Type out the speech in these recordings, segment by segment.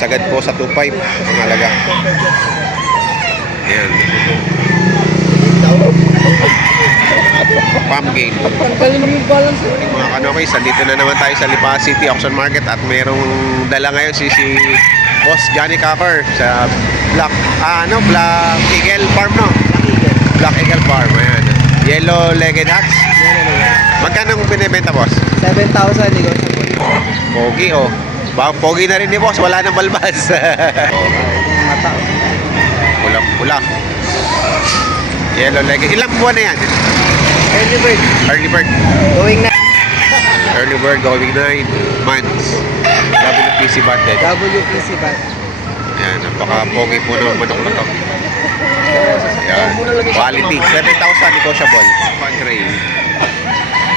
Sagad po sa 2.5 ang halaga. Ayan. Pump game. Mga kanokis, dito na naman tayo sa Lipa City Auction Market at mayroong dala ngayon si Boss Johnny Cocker sa Black Eagle Farm, no? Black Eagle Farm, ayan. Yellow Legged Hats. Magkano binibenta, boss? 7,000 ikaw. Pogi, oh. Pogi na rin ni boss, wala nang balbas. Pula. Yellow Legged. Ilang buwan na yan? Early bird. Early bird. Going na. Early bird going 9 months. WPC banded. WPC band. Ayan, napaka-pogi po ng manok na to. Ayan. Quality. 7,000 negotiable. Gray.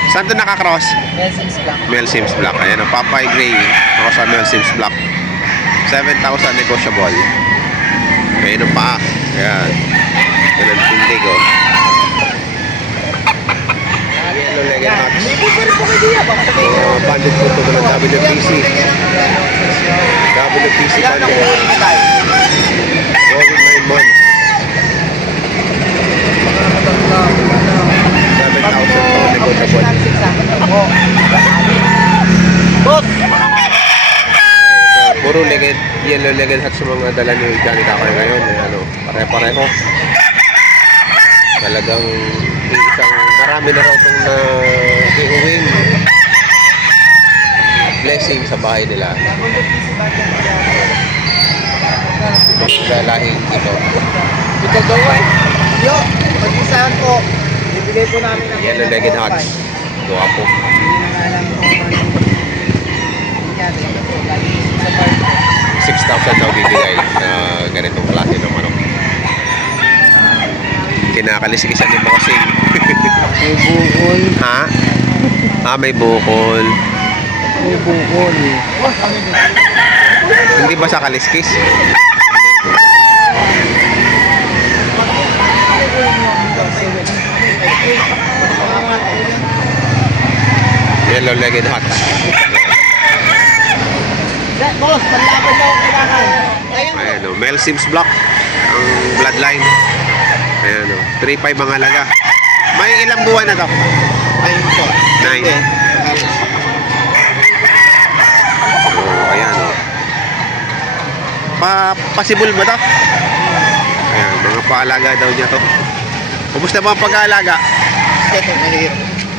Saan ito nakakross? Melson's Black. Mel Sims Black. Ayan, ang Papay Gray. Ako sa Mel Sims Black. 7,000 negotiable. Ayan ang paa. Ayan. Ayan ang tindig, oh. Yellow Legged Hats. Banded po ito ng WPC. WPC banded. Going 9 months. 7,000 negotiable. Puro yellow legged hats sa mga dala ni Johnny Cocker ngayon. Ano, pare-pareho. Talagang marami na raw itong iuwing blessing sa bahay nila. Sa lahing ito. Ito gawin. Yo, pag-isahan po. Bibigay po namin ng Yellow legged hats. Doa po. Hindi na alam kung 6,000 daw bibigay sa ganitong klase ng manok. Kinakalisikisan ni Bossing. may bukol. Ha? May bukol. May bukol. Hindi ba sa kaliskis? Yellow legged hats. Boss, panlaban daw kailangan. Ayan o, Mel Sims Block ang bloodline. Ayan o, 3.5 ang halaga. May ilang buwan na to? 9. Ayan o. Pasibol ba to? Ayan, mga paalaga daw niya to. Kumusta ba ang pag-aalaga?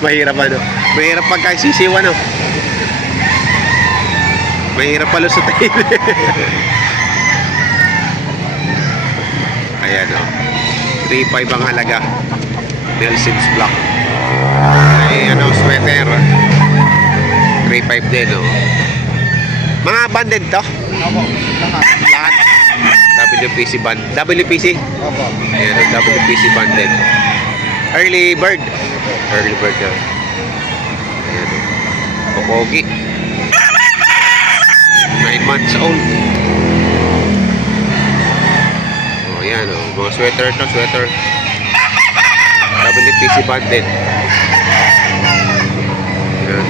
Mahirap ano? Mahirap pagka sisiwan, no? Mahirap pala sa tayo. Ayan, o. 3.5 ang halaga. Mel Sims Block. Ay, sweater. 3.5 din, o. Mga banded to? Opo, Lahat. WPC band. WPC? Opo. Ayan, WPC banded. Early bird. Early bird yan. Ayan, o. Popogi. 9 months old. Ayan, o. Mga sweater to, sweater. WPC banded. Ayan.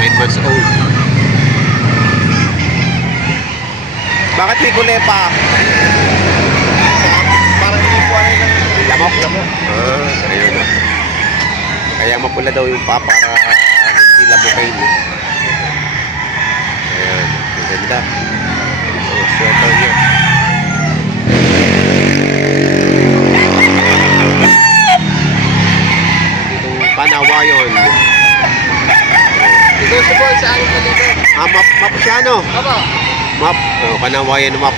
9 months old. Bakit may kulepa? Parang hindi po ano lang. Lamok? Ayun, o. Kaya mapula daw yung pa para hindi lamukain. Ayan, ang ganda. Sweater niya. Itong Panawayon. Ito support sa akin po dito. Map siya, no? Opo. Map. Panawayon map.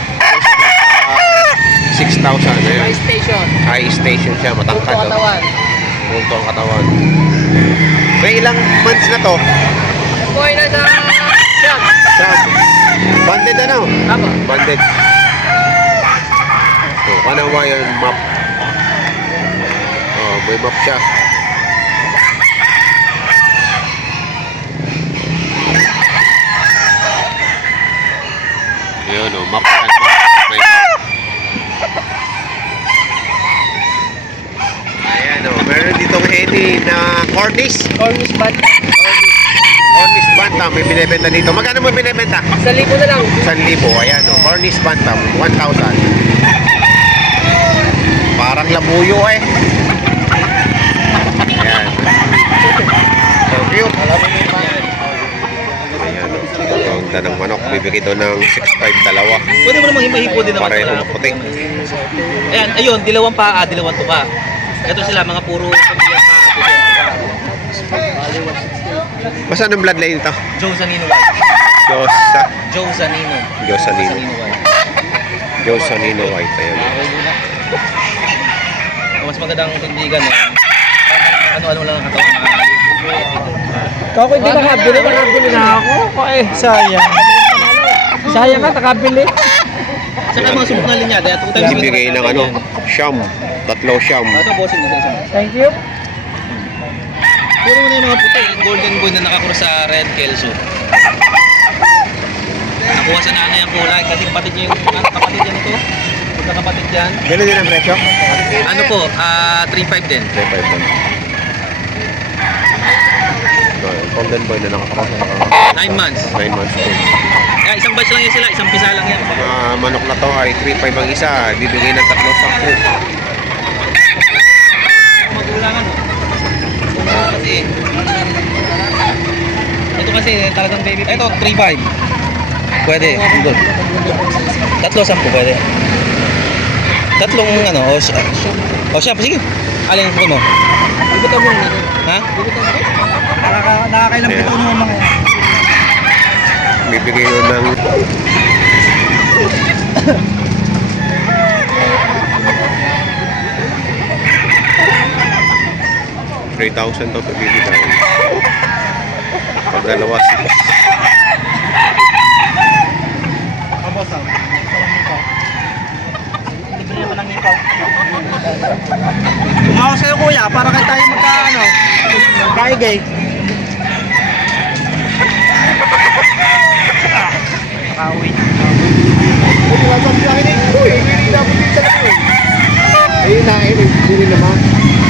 6,000. May Ayan. station. High station siya. Ito Matangkad. oh. katawan. Punto ang katawan. May ilang months na to? Buhay na sa shop. Siya. Banded ano? Opo. Banded. Panawayon map. May map siya. Ayun, map yan. May map. Ayan, meron ditong Henny na Cornish. Cornish band. Cornish Bantam, may binibenta dito. Magkano mo binibenta? 1,000 na lang. 1,000. Ayan, oh. Cornish Bantam, 1,000. Parang labuyo eh. Ayan. So cute. Ayan. Ganda ng manok. Bibigay doon ng 6,500 dalawa. Pwede mo namang himahipo din naman. Parehong puti. Ayan, ayun, dilawang paa, dilawang tuka. Ito sila, mga puro pagbiyak paa, puti ang tuka. Basta anong bloodline ito? Joe Zanino White. Josa. Joe Zanino. Joe Zanino. White. Josa Nino White. Ayan. Okay, muna. Mas magandang tindigan eh. Ano-ano lang ang katawan mga Kako hindi nakabili na ako. Sayang. Sayang nga, nakabili. saka mga subok na linya. Daya 2 times Ibigay ng ano, siyam. 3 siyam. Ito, bossing na isa. Thank you. Puro mo na yung mga puti. Golden boy na nakakross sa red kelso. Nakuha sa nanay ang kulay kasi kapatid niya yung kapatid yan ito. Magkakapatid yan. Gano'n din ang presyo? Ano po, 3.5 din. 3,500 lang. So, yung golden boy na nakapasok sa 9 months. 9 months old. Kaya isang batch lang yan sila, isang pisa lang yan. Mga manok na to ay 3,500 ang isa. Bibigay ng 3,10. Magulangan mo. Kasi, ito kasi talagang baby. Ito, 3.5. Pwede, good. 3.10 pwede. Tatlong ano, o siya, sige. Alin ko mo? Ibig mo na. Ha? Nakakailang Yeah. bito mo mga yan. Bibigay yun ng $3,000 to bibigay. Pag dalawa, 6. Libre naman ang ikaw. Umawas kayo kuya, para kayo tayo magka-ano. Kaigay. Nakauwi. Ayun na, hindi naman.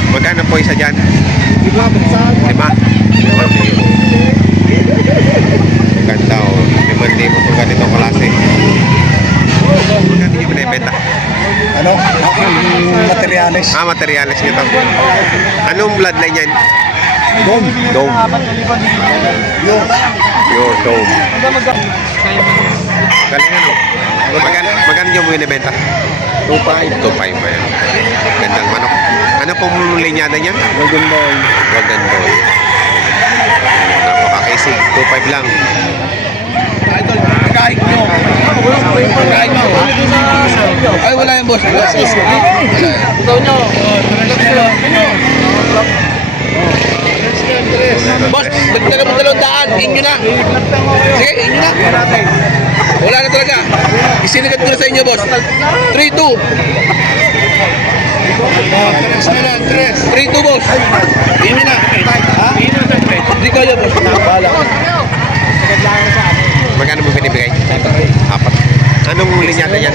Magkano po isa dyan? Iba, saan? 5? 5,000. Ganda o. 5,000 po ganitong klase. Magkano yung binibenta? Ano? Materialis. Materialis nito. Anong bloodline yan? Dom. Dome. Yung. Pure dome. Galing ano? Magkano yung binibenta? 2,500. 2,500 pa yan. Gandang manok. Ano pong linyada niyan? Golden Boy. Golden Boy. Napaka-kisig. 2,500 lang. Kahit nyo. Kahit nyo. Ay, wala yung boss. Ikaw nyo. Boss, dagdagan mo 200. Inyo na. Sige, inyo na. Wala na talaga. Isinigat ko na sa inyo, boss. 3-2. 3-2, boss. Inyo na. Ha? Hindi kaya, boss. Bahala. Magkano mo binibigay? 4. Anong linyada yan?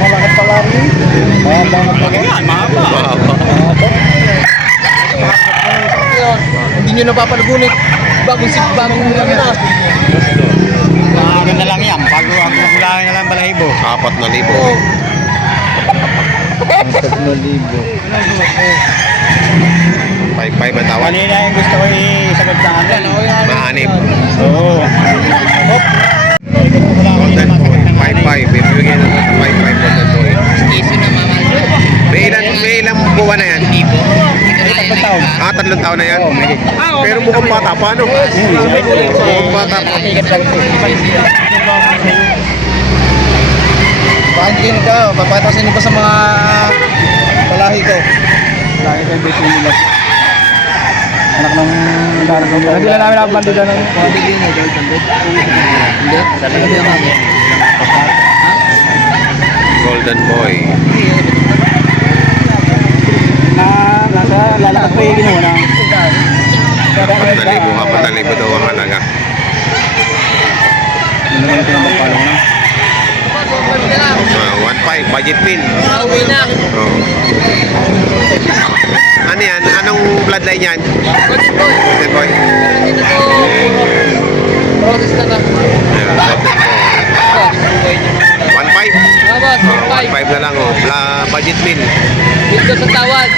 Malakad pala rin. Mahaba. Hindi nyo napapalagunit. Bagong nilagay na. Maganda lang yan. Bago ang nagulangin na lang balahibo. 4,000. 5,500 ang tawad. Kanina yung gusto ko isagot sa akin. Mahanip. Oo. Golden Boy. 5,500. Bibigyan ng 5,500 Golden Boy. May ilang buwan na yan? 3 taon. 3 taon na yan? Pero mukhang bata pa, ano? Mukhang bata pa. Baka hindi kayo nito. Papatasin ko sa mga palahi ko. Palahi ko yung beso nila. Anak ng darang ng hindi lang namin ang bandida ng mga bigay niya. Hindi? Sabi ko yung mga Golden Boy. nasa lalakad pa yung ginawa na. 4,000 daw ang halaga. Ano naman ito yung magpalong na? 1,500 budget bill. Uwi na. Oh. Ano yan? Anong bloodline yan? Golden boy. Golden Boy. Pero dito to, process na lang. Ayan, Golden Boy. Boss, buhay niyo. 1.5. Boss, 5. 1.5 na lang, oh. Budget meal. Dito sa tawad.